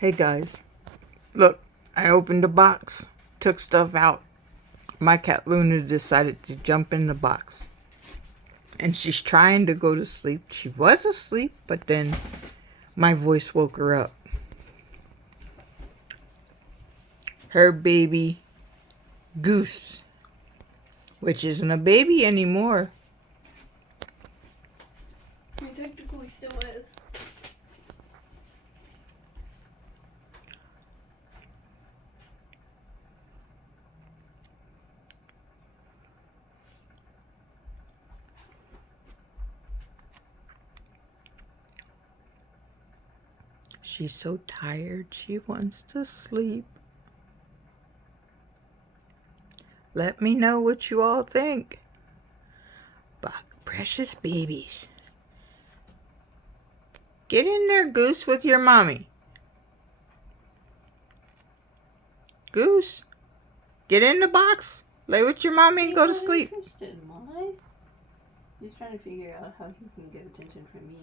Hey guys, look, I opened the box, took stuff out. My cat Luna decided to jump in the box. And she's trying to go to sleep. She was asleep, but then my voice woke her up. Her baby Goose, which isn't a baby anymore. Technically still is. She's so tired, she wants to sleep. Let me know what you all think. But precious babies. Get in there, Goose, with your mommy. Goose, get in the box. Lay with your mommy and go to sleep. Interested. Why? He's trying to figure out how he can get attention from me.